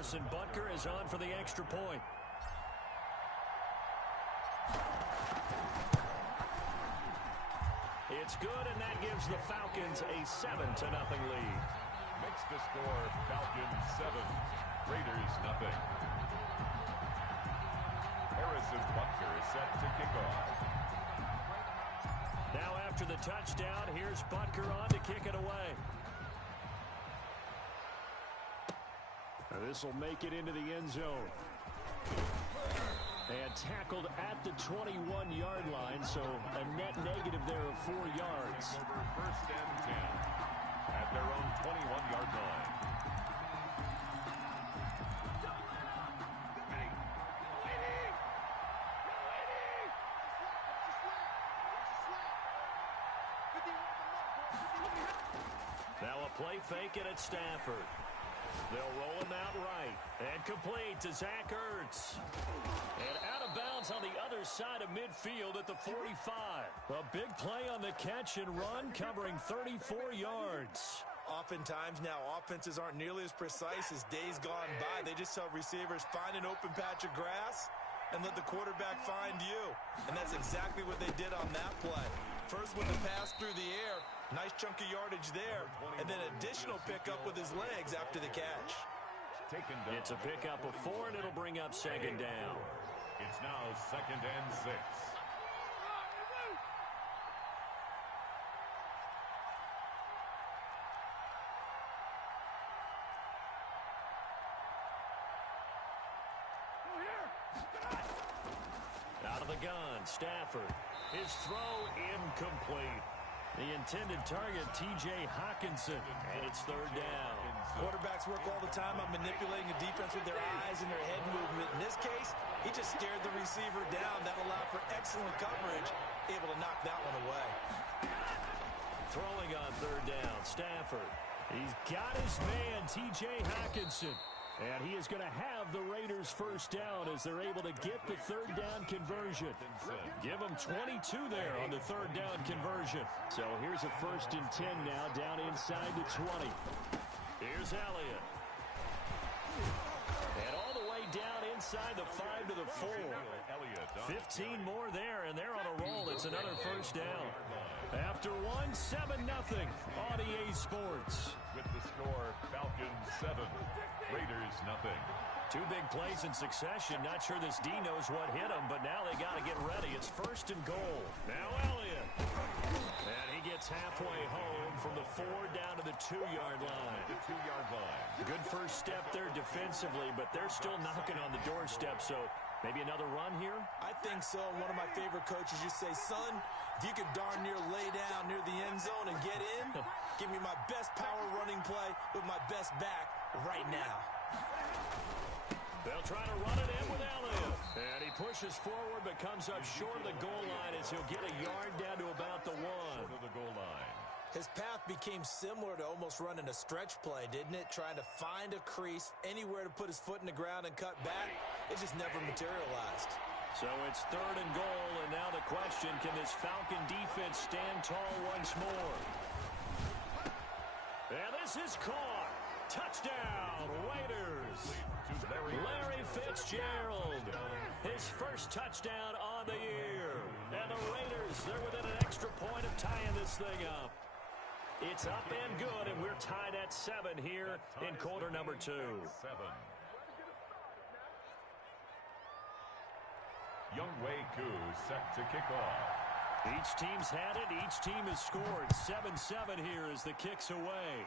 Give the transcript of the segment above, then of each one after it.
Harrison Butker is on for the extra point. It's good, and that gives the Falcons a 7-0 lead. Makes the score Falcons 7, Raiders nothing. Harrison Butker is set to kick off. Now after the touchdown, here's Butker on to kick it away. This will make it into the end zone. And tackled at the 21-yard line, so a net negative there of 4 yards. First and 10 at their own 21-yard line. Now a play fake and it's Stafford. They'll roll him out right. And complete to Zach Ertz. And out of bounds on the other side of midfield at the 45. A big play on the catch and run, covering 34 yards. Oftentimes now, offenses aren't nearly as precise as days gone by. They just tell receivers, find an open patch of grass and let the quarterback find you. And that's exactly what they did on that play. First with the pass through the air, nice chunk of yardage there, and then additional pickup with his legs after the catch. It's a pickup of 4, and it'll bring up second down. It's now 2nd and 6. Out of the gun, Stafford. His throw incomplete. The intended target, T.J. Hawkinson, and it's third down. Quarterbacks work all the time on manipulating the defense with their eyes and their head movement. In this case, he just stared the receiver down. That allowed for excellent coverage, able to knock that one away. Throwing on third down, Stafford. He's got his man, T.J. Hawkinson. And he is going to have the Raiders first down as they're able to get the third down conversion. Give them 22 there on the third down conversion. So here's a 1st and 10 now, down inside the 20. Here's Elliott. And all the way down inside the 5 to the 4. 15 more there, and they're on a roll. It's another first down. After 7-0 on EA Sports. With the score, Falcons 7, Raiders nothing. 2 big plays in succession. Not sure this D knows what hit him, but now they got to get ready. It's 1st and goal. Now Elliott. And he gets halfway home from the 4 down to the 2-yard line. The 2-yard line. Good first step there defensively, but they're still knocking on the doorstep, so maybe another run here? I think so. One of my favorite coaches used to say, son, if you could darn near lay down near the end zone and get in, give me my best power running play with my best back right now. They'll try to run it in with Elliott. And he pushes forward but comes up short of the goal line as he'll get a yard down to about the 1. Short of the goal line. His path became similar to almost running a stretch play, didn't it? Trying to find a crease, anywhere to put his foot in the ground and cut back. It just never materialized. So it's 3rd and goal, and now the question, can this Falcon defense stand tall once more? And this is caught. Touchdown, Raiders. Larry Fitzgerald, his first touchdown on the year. And the Raiders, they're within an extra point of tying this thing up. It's up and good, and we're tied at 7 here in quarter number 2. 7. Younghoe Koo set to kick off. Each team's had it. Each team has scored. 7-7 here as the kick's away.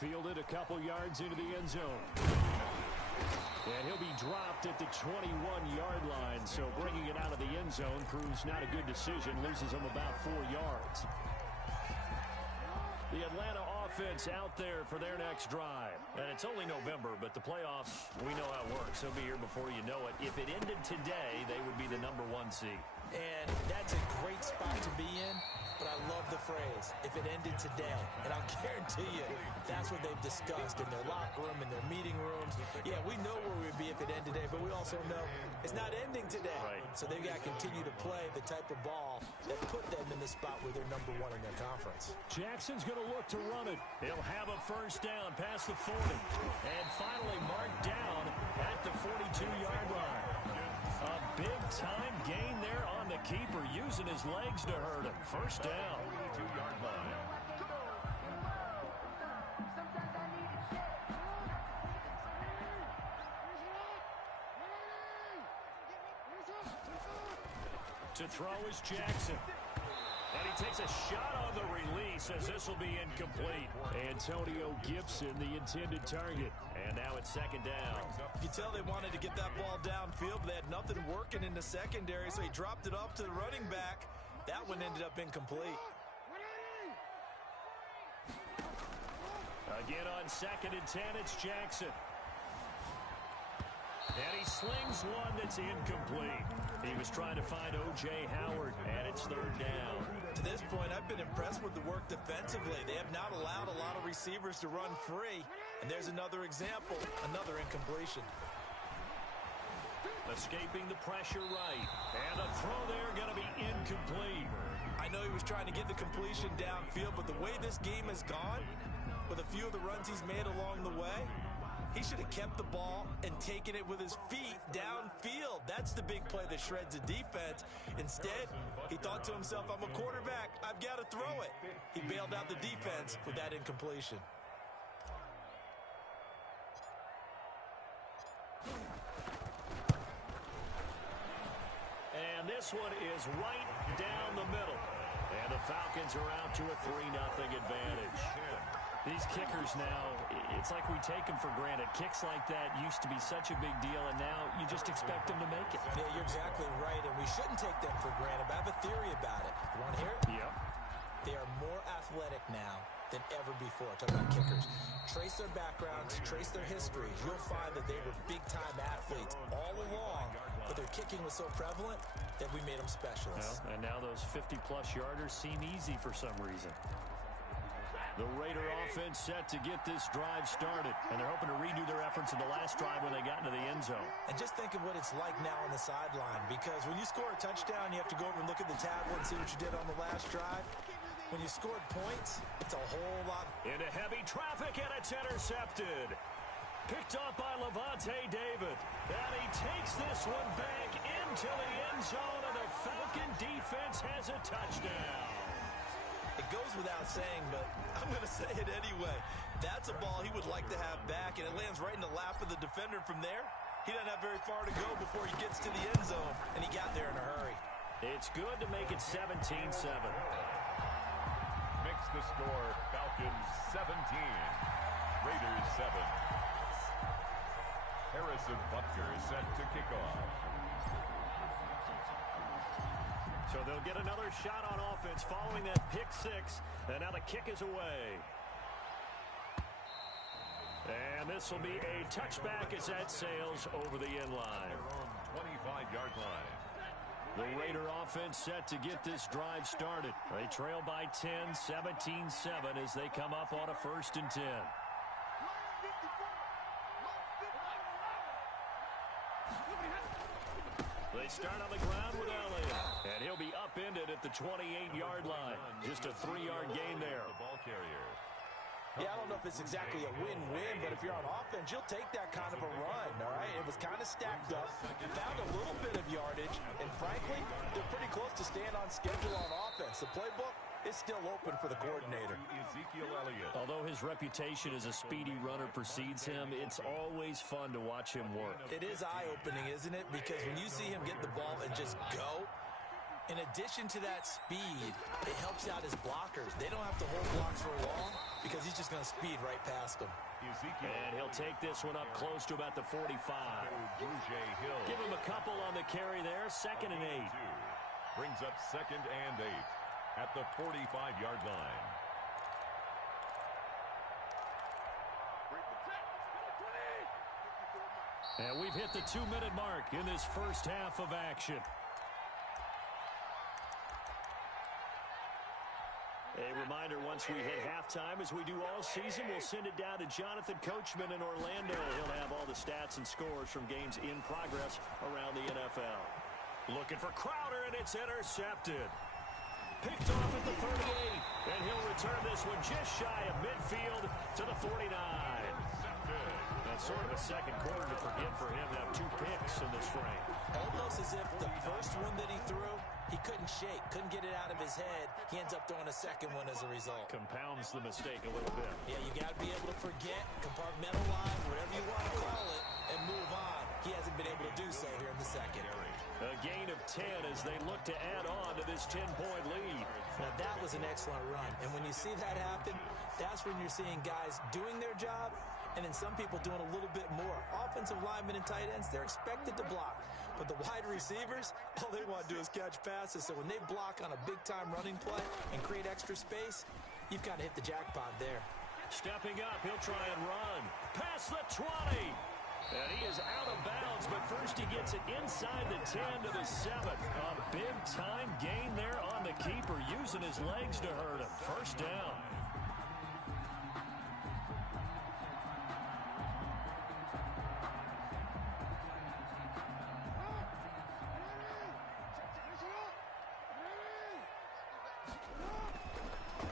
Fielded a couple yards into the end zone. And he'll be dropped at the 21-yard line. So bringing it out of the end zone proves not a good decision. Loses him about 4 yards. The Atlanta offense out there for their next drive. And it's only November, but the playoffs, we know how it works. They'll be here before you know it. If it ended today, they would be the number 1 seed. And that's a great spot to be in. But I love the phrase, if it ended today. And I'll guarantee you, that's what they've discussed in their locker room, in their meeting rooms. Yeah, we know where we'd be if it ended today, but we also know it's not ending today. Right. So they've got to continue to play the type of ball that put them in the spot where they're number one in their conference. Jackson's going to look to run it. He'll have a first down past the 40. And finally marked down at the 42-yard line. A big-time gain there on the keeper, using his legs to hurt him. First down. 42-yard line. To throw is Jackson. And he takes a shot on the release as this will be incomplete. Antonio Gibson, the intended target. And now it's second down. You tell they wanted to get that ball downfield, but they had nothing working in the secondary, so he dropped it off to the running back. That one ended up incomplete. Again on 2nd and 10, it's Jackson. And he slings one that's incomplete. He was trying to find O.J. Howard, and it's third down. To this point, I've been impressed with the work defensively. They have not allowed a lot of receivers to run free. And there's another example, another incompletion. Escaping the pressure right. And a throw there going to be incomplete. I know he was trying to get the completion downfield, but the way this game has gone, with a few of the runs he's made along the way, he should have kept the ball and taken it with his feet downfield. That's the big play that shreds a defense. Instead, he thought to himself, I'm a quarterback. I've got to throw it. He bailed out the defense with that incompletion. And this one is right down the middle. And the Falcons are out to a 3-0 advantage. These kickers now, it's like we take them for granted. Kicks like that used to be such a big deal, and now you just expect them to make it. Yeah, you're exactly right, and we shouldn't take them for granted, but I have a theory about it. You want to hear it? Yep. They are more athletic now than ever before. Talking about kickers. Trace their backgrounds, trace their histories. You'll find that they were big-time athletes all along, but their kicking was so prevalent that we made them specialists. Well, and now those 50-plus yarders seem easy for some reason. The Raider offense set to get this drive started, and they're hoping to redo their efforts in the last drive when they got into the end zone. And just think of what it's like now on the sideline, because when you score a touchdown, you have to go over and look at the tablet and see what you did on the last drive. When you scored points, it's a whole lot. Into heavy traffic, and it's intercepted. Picked up by Levante David. And he takes this one back into the end zone, and the Falcon defense has a touchdown. It goes without saying, but I'm going to say it anyway. That's a ball he would like to have back, and it lands right in the lap of the defender. From there, he doesn't have very far to go before he gets to the end zone, and he got there in a hurry. It's good to make it 17-7. Makes the score Falcons 17, Raiders 7. Harrison Butker is set to kick off. So they'll get another shot on offense following that pick six. And now the kick is away. And this will be a touchback as that sails over the end line. 25-yard line. The Raider offense set to get this drive started. They trail by 10, 17-7 as they come up on a 1st and 10. They start on the ground with Elliott. And he'll be upended at the 28-yard line. Just a 3-yard gain there. The ball carrier. Yeah, I don't know if it's exactly a win-win, but if you're on offense, you'll take that kind of a run, all right? It was kind of stacked up, found a little bit of yardage, and frankly, they're pretty close to staying on schedule on offense. The playbook is still open for the coordinator. Ezekiel Elliott. Although his reputation as a speedy runner precedes him, it's always fun to watch him work. It is eye-opening, isn't it? Because when you see him get the ball and just go, in addition to that speed, it helps out his blockers. They don't have to hold blocks for long because he's just going to speed right past them. And he'll take this one up close to about the 45. Give him a couple on the carry there. 2nd and 8. Brings up 2nd and 8 at the 45-yard line. And we've hit the 2-minute mark in this first half of action. A reminder, once we hit halftime, as we do all season, we'll send it down to Jonathan Coachman in Orlando. He'll have all the stats and scores from games in progress around the NFL. Looking for Crowder, and it's intercepted. Picked off return this one just shy of midfield to the 49. That's sort of a second quarter to forget for him to have 2 picks in this frame. Almost as if the first one that he threw, he couldn't shake, couldn't get it out of his head. He ends up throwing a second one as a result. Compounds the mistake a little bit. Yeah, you got to be able to forget, compartmentalize, whatever you want to call it, and move on. He hasn't been able to do so here in the second. A gain of 10 as they look to add on to this 10-point lead. Now, that was an excellent run. And when you see that happen, that's when you're seeing guys doing their job and then some people doing a little bit more. Offensive linemen and tight ends, they're expected to block. But the wide receivers, all they want to do is catch passes. So when they block on a big-time running play and create extra space, you've kind of hit the jackpot there. Stepping up, he'll try and run. Past the 20. And he is out of bounds, but first he gets it inside the 10 to the 7. A big-time gain there on the keeper, using his legs to hurt him. First down.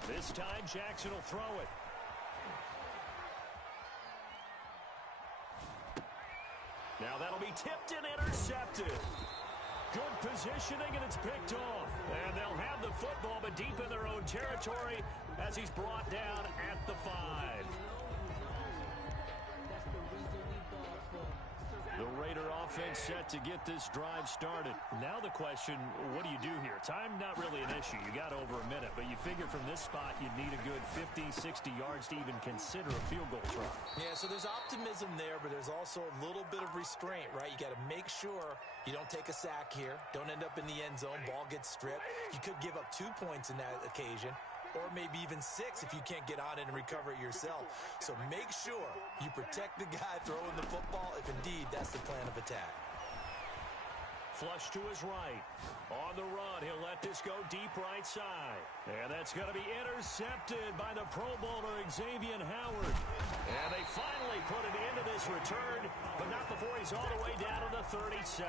This time, Jackson will throw it. Now that'll be tipped and intercepted. Good positioning, and it's picked off. And they'll have the football, but deep in their own territory as he's brought down at the 5. The Raider offense set to get this drive started. Now the question, what do you do here? Time not really an issue. You got over a minute, but you figure from this spot you'd need a good 50, 60 yards to even consider a field goal try. Yeah, so there's optimism there, but there's also a little bit of restraint, right? You got to make sure you don't take a sack here. Don't end up in the end zone. Ball gets stripped. You could give up 2 points in that occasion, or maybe even 6 if you can't get on it and recover it yourself. So make sure you protect the guy throwing the football if indeed that's the plan of attack. Flush to his right. On the run, he'll let this go deep right side. And that's going to be intercepted by the Pro Bowler Xavier Howard. And they finally put it into this return, but not before he's all the way down to the 37.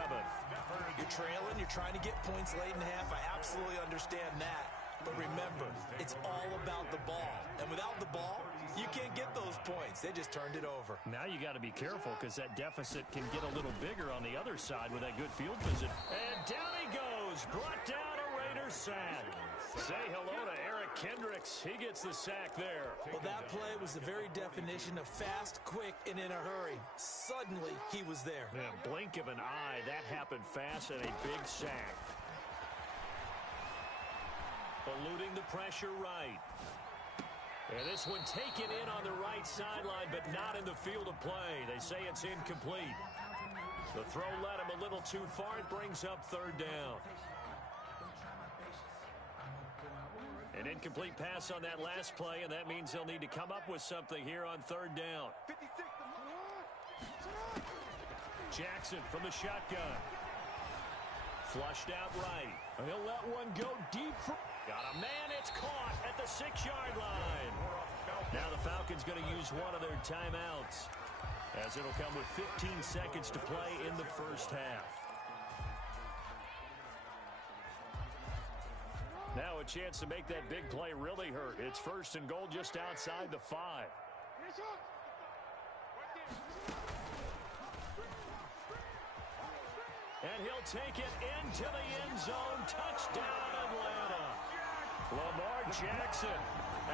You're trailing, you're trying to get points late in half. I absolutely understand that. But remember, it's all about the ball. And without the ball, you can't get those points. They just turned it over. Now you got to be careful because that deficit can get a little bigger on the other side with that good field position. And down he goes. Brought down a Raider sack. Say hello to Eric Kendricks. He gets the sack there. Well, that play was the very definition of fast, quick, and in a hurry. Suddenly, he was there. Yeah, blink of an eye. That happened fast and a big sack. Eluding the pressure right. And this one taken in on the right sideline, but not in the field of play. They say it's incomplete. The throw led him a little too far. It brings up 3rd down. An incomplete pass on that last play, and that means they'll need to come up with something here on 3rd down. Jackson from the shotgun. Flushed out right. He'll let one go deep. Got a man. It's caught at the 6-yard line. Now the Falcons going to use one of their timeouts, as it'll come with 15 seconds to play in the first half. Now a chance to make that big play really hurt. It's 1st and goal just outside the 5. And he'll take it into the end zone. Touchdown, Atlanta. Lamar Jackson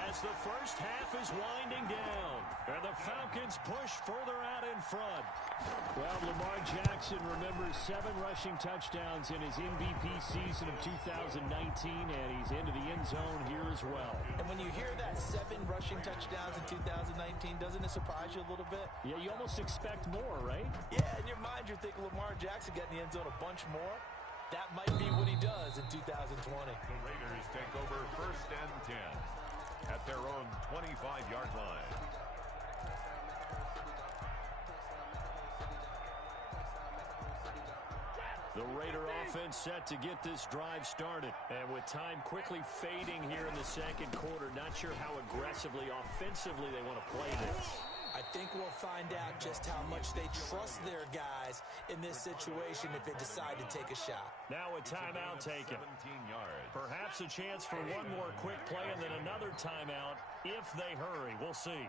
as the first half is winding down. And the Falcons push further out in front. Well, Lamar Jackson remembers 7 rushing touchdowns in his MVP season of 2019, and he's into the end zone here as well. And when you hear that 7 rushing touchdowns in 2019, doesn't it surprise you a little bit? Yeah, you almost expect more, right? Yeah, in your mind you're thinking Lamar Jackson got in the end zone a bunch more. That might be what he does in 2020. The Raiders take over 1st and 10 at their own 25-yard line. The Raider offense set to get this drive started. And with time quickly fading here in the second quarter, not sure how aggressively, offensively they want to play this. I think we'll find out just how much they trust their guys in this situation if they decide to take a shot. Now a timeout taken. 17 yards. Perhaps a chance for one more quick play and then another timeout if they hurry. We'll see.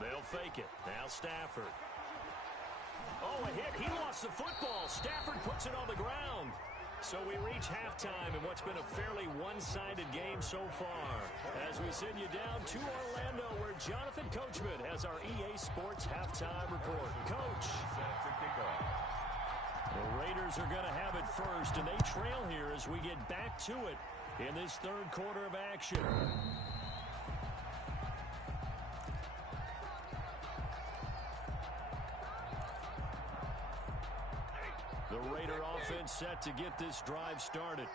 They'll fake it. Now Stafford. Oh, a hit. He lost the football. Stafford puts it on the ground. So we reach halftime in what's been a fairly one-sided game so far. As we send you down to Orlando, where Jonathan Coachman has our EA Sports halftime report. Coach. The Raiders are going to have it first, and they trail here as we get back to it in this third quarter of action. The Raider offense set to get this drive started.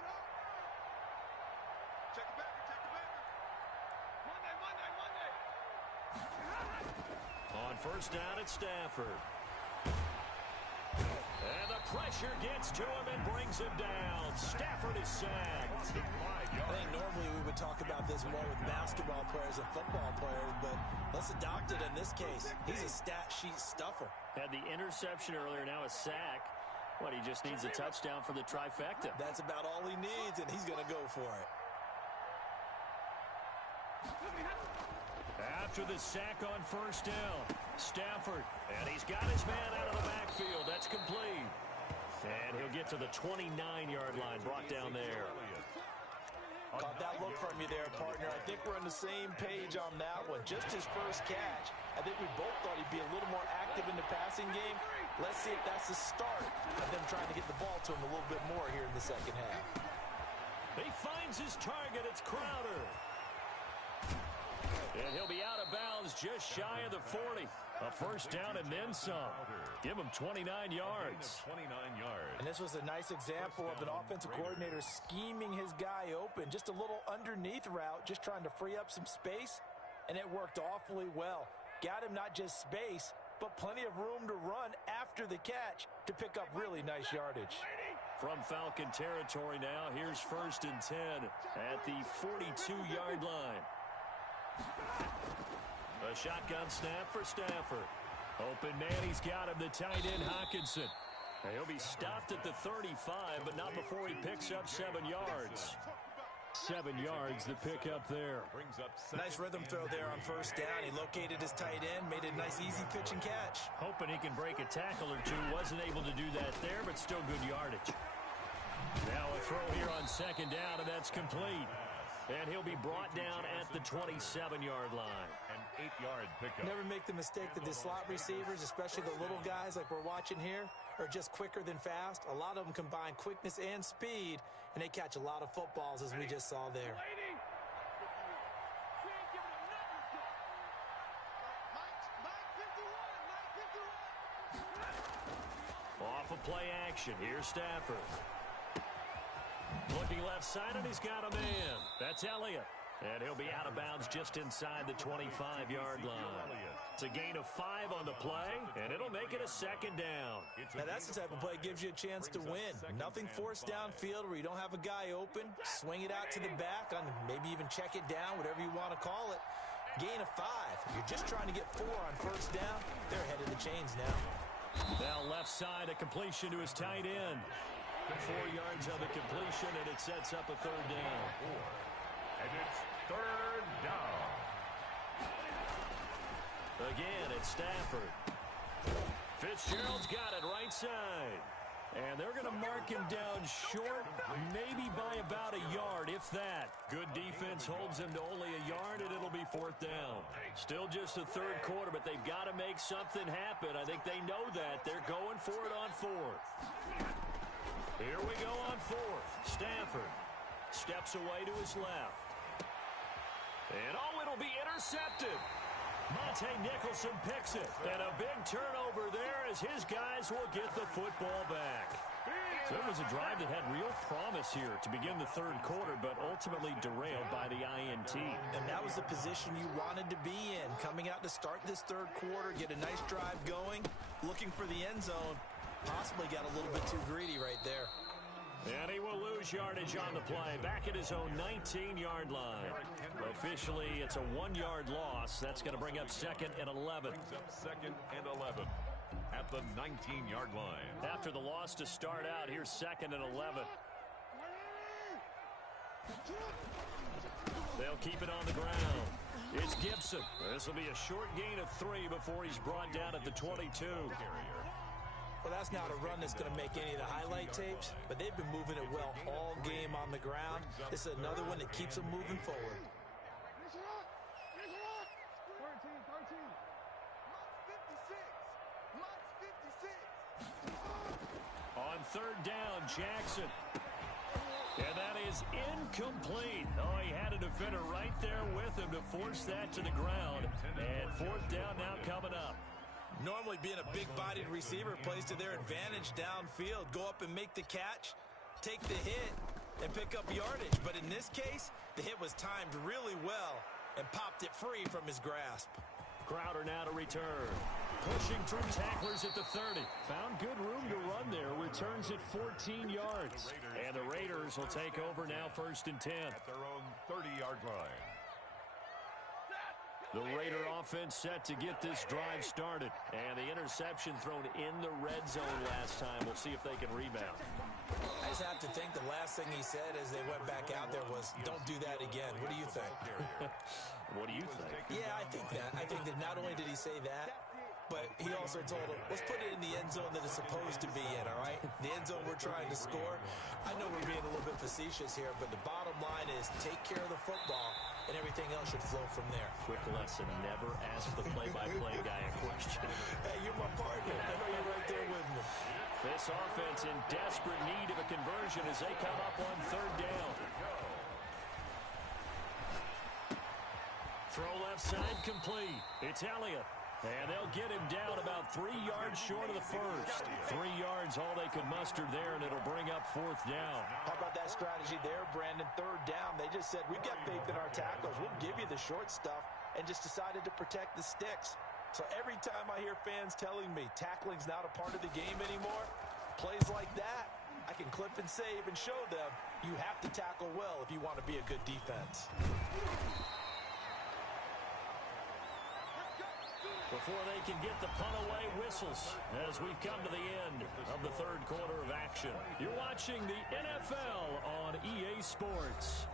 On first down, it's Stafford. And the pressure gets to him and brings him down. Stafford is sacked. I think normally we would talk about this more with basketball players and football players, but let's adopt it in this case. He's a stat sheet stuffer. Had the interception earlier, now a sack. What, he just needs a touchdown for the trifecta. That's about all he needs, and he's going to go for it. After the sack on first down, Stafford, and he's got his man out of the backfield. That's complete. And he'll get to the 29-yard line, brought down there. Caught that look from you there, partner. I think we're on the same page on that one. Just his first catch. I think we both thought he'd be a little more active in the passing game. Let's see if that's the start of them trying to get the ball to him a little bit more here in the second half. He finds his target. It's Crowder. And he'll be out of bounds just shy of the 40. A first down and then some. Give him 29 yards. 29 yards. And this was a nice example of an offensive coordinator scheming his guy open. Just a little underneath route, just trying to free up some space. And it worked awfully well. Got him not just space, but plenty of room to run after the catch to pick up really nice yardage. From Falcon territory now, here's first and 10 at the 42-yard line. A shotgun snap for Stafford. Open man, he's got him, the tight end Hawkinson. He'll be stopped at the 35, but not before he picks up 7 yards. 7 yards, the pickup there. Nice rhythm throw there on first down. He located his tight end, made a nice easy pitch and catch. Hoping he can break a tackle or two. Wasn't able to do that there, but still good yardage. Now a throw here on second down, and that's complete. And he'll be brought down at the 27-yard line. An 8-yard pickup. Never make the mistake that the slot receivers, especially the little guys like we're watching here, are just quicker than fast. A lot of them combine quickness and speed, and they catch a lot of footballs, as we just saw there. Off of play action. Here's Stafford. Looking left side, and he's got a man. That's Elliott. And he'll be out of bounds just inside the 25-yard line. It's a gain of 5 on the play, and it'll make it a second down. Now that's the type of play that gives you a chance to win. Nothing forced downfield where you don't have a guy open. Swing it out to the back, on maybe even check it down, whatever you want to call it. Gain of 5. You're just trying to get 4 on first down. They're ahead of the chains now. Now left side, a completion to his tight end. 4 yards of the completion, and it sets up a third down. And it's third down. Again, it's Stafford. Fitzgerald's got it right side. And they're going to mark him down short, maybe by about a yard, if that. Good defense holds him to only a yard, and it'll be fourth down. Still just the third quarter, but they've got to make something happen. I think they know that. They're going for it on fourth. Here we go on fourth. Stafford steps away to his left. And it'll be intercepted. Monte Nicholson picks it. And a big turnover there as his guys will get the football back. So it was a drive that had real promise here to begin the third quarter, but ultimately derailed by the INT. And that was the position you wanted to be in. Coming out to start this third quarter, get a nice drive going, looking for the end zone. Possibly got a little bit too greedy right there. And he will lose yardage on the play. Back at his own 19-yard line. Officially, it's a 1-yard loss. That's going to bring up 2nd and 11. Brings up 2nd and 11 at the 19-yard line. After the loss to start out, here's 2nd and 11. They'll keep it on the ground. It's Gibson. This will be a short gain of 3 before he's brought down at the 22. Well, that's not a run that's going to make any of the highlight tapes, but they've been moving it well all game on the ground. This is another one that keeps them moving forward. On 3rd down, Jackson. And that is incomplete. Oh, he had a defender right there with him to force that to the ground. And 4th down now coming up. Normally being a big-bodied receiver plays to their advantage downfield. Go up and make the catch, take the hit, and pick up yardage. But in this case, the hit was timed really well and popped it free from his grasp. Crowder now to return. Pushing through tacklers at the 30. Found good room to run there. Returns at 14 yards. And the Raiders will take over now 1st and 10. At their own 30-yard line. The Raider offense set to get this drive started. And the interception thrown in the red zone last time. We'll see if they can rebound. I just have to think the last thing he said as they went back out there was, don't do that again. What do you think? What do you think? Yeah, I think that. I think that not only did he say that, but he also told him, let's put it in the end zone that it's supposed to be in, all right? The end zone we're trying to score. I know we're being a little bit facetious here, but the bottom line is take care of the football, and everything else should flow from there. Quick lesson, never ask the play-by-play guy a question. Hey, you're my partner. I know you're right there with me. This offense in desperate need of a conversion as they come up on 3rd down. Throw left side complete. It's Elliott. And they'll get him down about 3 yards short of the first. 3 yards all they could muster there, and it'll bring up 4th down. How about that strategy there, Brandon? 3rd down. They just said, we've got faith in our tackles. We'll give you the short stuff, and just decided to protect the sticks. So every time I hear fans telling me tackling's not a part of the game anymore, plays like that, I can clip and save and show them you have to tackle well if you want to be a good defense. Before they can get the punt away, whistles as we've come to the end of the 3rd quarter of action. You're watching the NFL on EA Sports.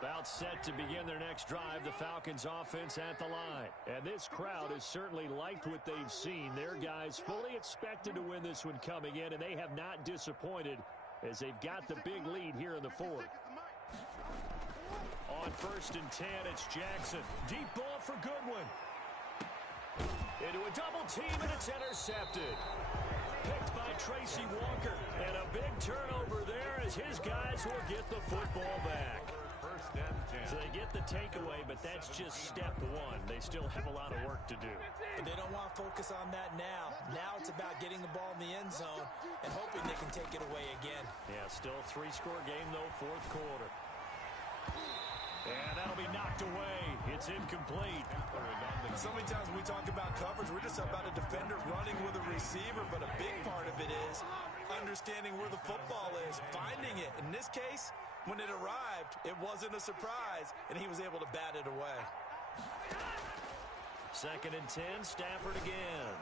About set to begin their next drive, the Falcons offense at the line. And this crowd has certainly liked what they've seen. Their guys fully expected to win this one coming in, and they have not disappointed as they've got the big lead here in the 4th. On 1st and 10, it's Jackson. Deep ball for Goodwin. Into a double team, and it's intercepted. Picked by Tracy Walker. And a big turnover there as his guys will get the football back. So they get the takeaway, but that's just step 1. They still have a lot of work to do. But they don't want to focus on that now. Now it's about getting the ball in the end zone and hoping they can take it away again. Yeah, still a 3-score game, though, 4th quarter. And that'll be knocked away. It's incomplete. So many times when we talk about coverage, we're just about a defender running with a receiver, but a big part of it is understanding where the football is, finding it. In this case, when it arrived, it wasn't a surprise, and he was able to bat it away. 2nd and 10, Stafford again.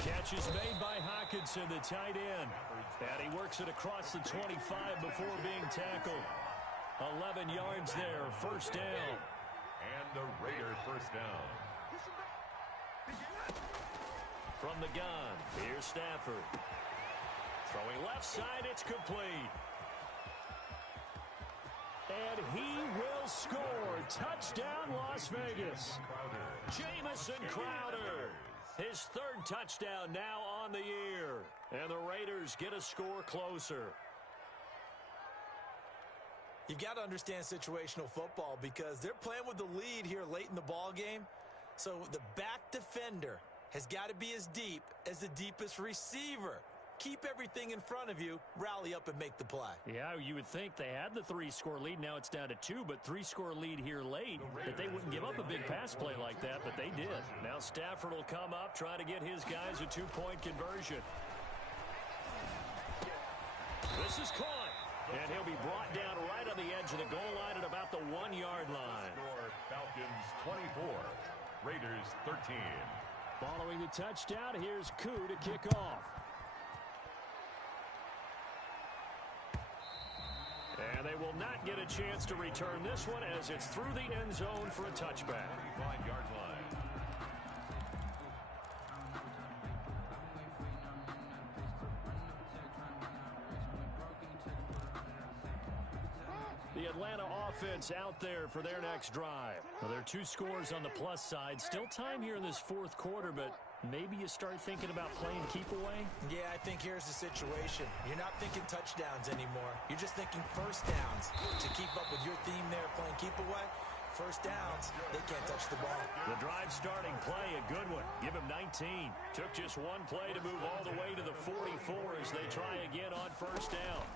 Catch is made by Hockenson, the tight end. And he works it across the 25 before being tackled. 11 yards there, 1st down. And the Raider 1st down. From the gun, here's Stafford. Throwing left side, it's complete. And he will score. Touchdown, Las Vegas. Jamison Crowder. His 3rd touchdown now on the year. And the Raiders get a score closer. You've got to understand situational football because they're playing with the lead here late in the ball game. So the back defender has got to be as deep as the deepest receiver. keep everything in front of you, rally up and make the play. Yeah, you would think they had the 3-score lead. Now it's down to 2, but 3-score lead here late, that they wouldn't give up a big pass play like that, but they did. Now Stafford will come up, try to get his guys a 2-point conversion. This is caught, and he'll be brought down right on the edge of the goal line at about the 1-yard line. Score Falcons 24, Raiders 13. Following the touchdown, here's Koo to kick off. And they will not get a chance to return this one as it's through the end zone for a touchback. 25-yard line. The Atlanta offense out there for their next drive. Well, there are 2 scores on the plus side. Still time here in this 4th quarter, but maybe you start thinking about playing keep away? Yeah, I think here's the situation. You're not thinking touchdowns anymore. You're just thinking first downs. To keep up with your theme there, playing keep away, first downs, they can't touch the ball. The drive starting play, a good one. Give him 19. Took just one play to move all the way to the 44 as they try again on first down.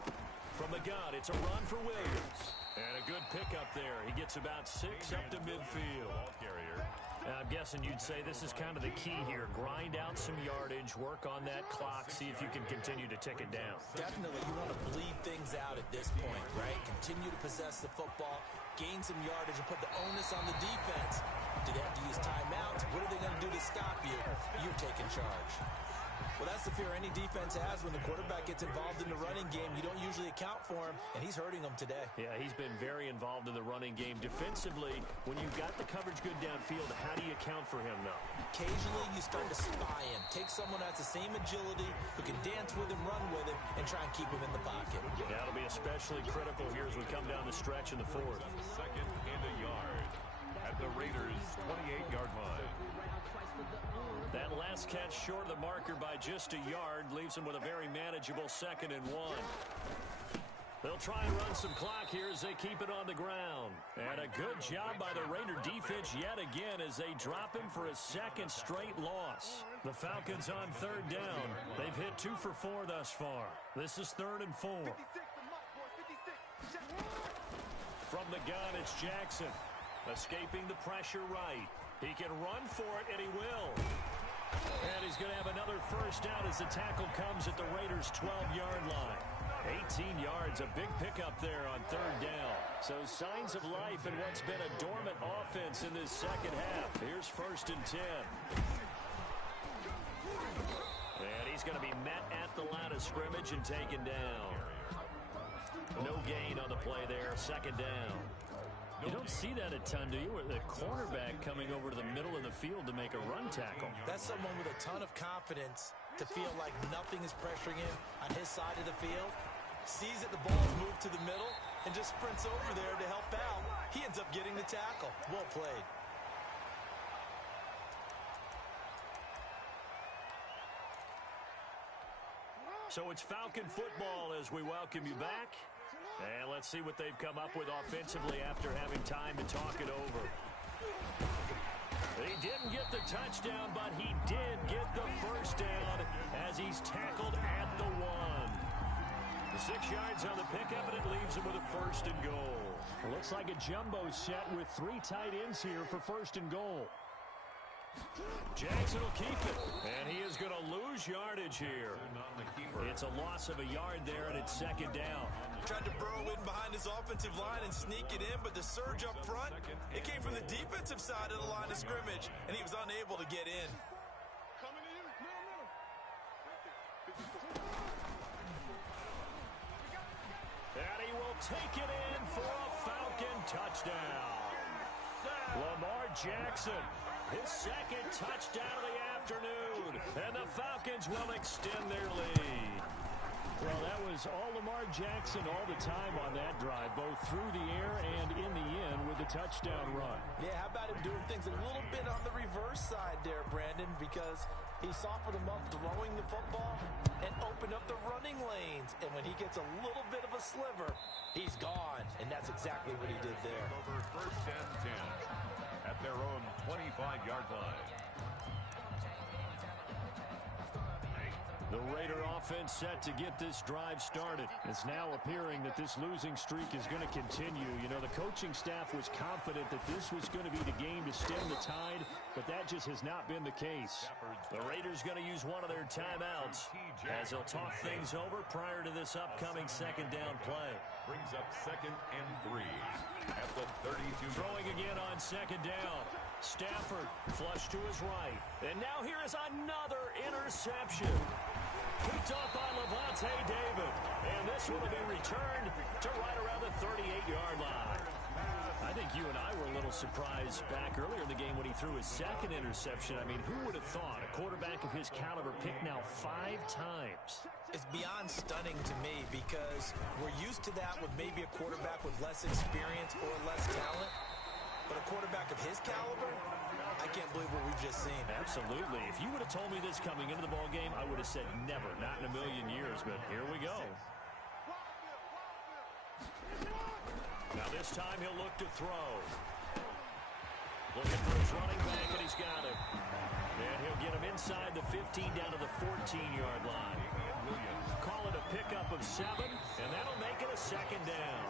From the gun, it's a run for Williams. And a good pickup there. He gets about 6 up to midfield. I'm guessing you'd say this is kind of the key here. Grind out some yardage, work on that clock, see if you can continue to tick it down. Definitely, you want to bleed things out at this point, right? Continue to possess the football, gain some yardage, and put the onus on the defense. Do they have to use timeouts? What are they going to do to stop you? You're taking charge. Well, that's the fear any defense has when the quarterback gets involved in the running game. You don't usually account for him, and he's hurting them today. Yeah, he's been very involved in the running game. Defensively, when you've got the coverage good downfield, how do you account for him, though? Occasionally, you start to spy him. Take someone who has the same agility, who can dance with him, run with him, and try and keep him in the pocket. That'll be especially critical here as we come down the stretch in the 4th. Second and a yard at the Raiders' 28-yard line. That last catch short of the marker by just a yard leaves them with a very manageable 2nd and 1. They'll try and run some clock here as they keep it on the ground. And a good job by the Raider defense yet again as they drop him for a 2nd straight loss. The Falcons on 3rd down. They've hit 2 for 4 thus far. This is 3rd and 4. From the gun, it's Jackson. Escaping the pressure right. He can run for it, and he will. And he's going to have another first down as the tackle comes at the Raiders' 12-yard line. 18 yards, a big pickup there on 3rd down. So signs of life in what's been a dormant offense in this second half. Here's 1st and 10. And he's going to be met at the line of scrimmage and taken down. No gain on the play there, 2nd down. You don't see that a ton, do you? Where the cornerback coming over to the middle of the field to make a run tackle. That's someone with a ton of confidence to feel like nothing is pressuring him on his side of the field. Sees that the ball's moved to the middle and just sprints over there to help out. He ends up getting the tackle. Well played. So it's Falcon football as we welcome you back. And let's see what they've come up with offensively after having time to talk it over. He didn't get the touchdown, but he did get the first down as he's tackled at the 1. The 6 yards on the pickup, and it leaves him with a 1st and goal. It looks like a jumbo set with 3 tight ends here for 1st and goal. Jackson will keep it, and he is going to lose yardage here. It's a loss of a yard there, and it's 2nd down. Tried to burrow in behind his offensive line and sneak it in, but the surge up front, it came from the defensive side of the line of scrimmage, and he was unable to get in. And he will take it in for a Falcon touchdown. Lamar Jackson, his 2nd touchdown of the afternoon, and the Falcons will extend their lead. Well, that was all Lamar Jackson all the time on that drive, both through the air and in the end with the touchdown run. Yeah, how about him doing things a little bit on the reverse side there, Brandon, because he softened him up throwing the football and opened up the running lanes. And when he gets a little bit of a sliver, he's gone. And that's exactly what he did there. Over 1st and 10 at their own 25-yard line. The Raider offense set to get this drive started. It's now appearing that this losing streak is going to continue. You know, the coaching staff was confident that this was going to be the game to stem the tide, but that just has not been the case. The Raiders going to use one of their timeouts as they'll talk things over prior to this upcoming second down play. Brings up 2nd and 3 at the 32. Throwing again on second down. Stafford flush to his right. And now here is another interception. Picked up by Levante David. And this one will be returned to right around the 38-yard line. I think you and I were a little surprised back earlier in the game when he threw his second interception. I mean, who would have thought a quarterback of his caliber picked now 5 times? It's beyond stunning to me because we're used to that with maybe a quarterback with less experience or less talent. But a quarterback of his caliber, I can't believe what we've just seen. Absolutely. If you would have told me this coming into the ball game, I would have said never, not in a million years. But here we go. Now this time he'll look to throw. Looking for his running back, and he's got it. And he'll get him inside the 15 down to the 14-yard line. Call it a pickup of 7, and that'll make it a second down.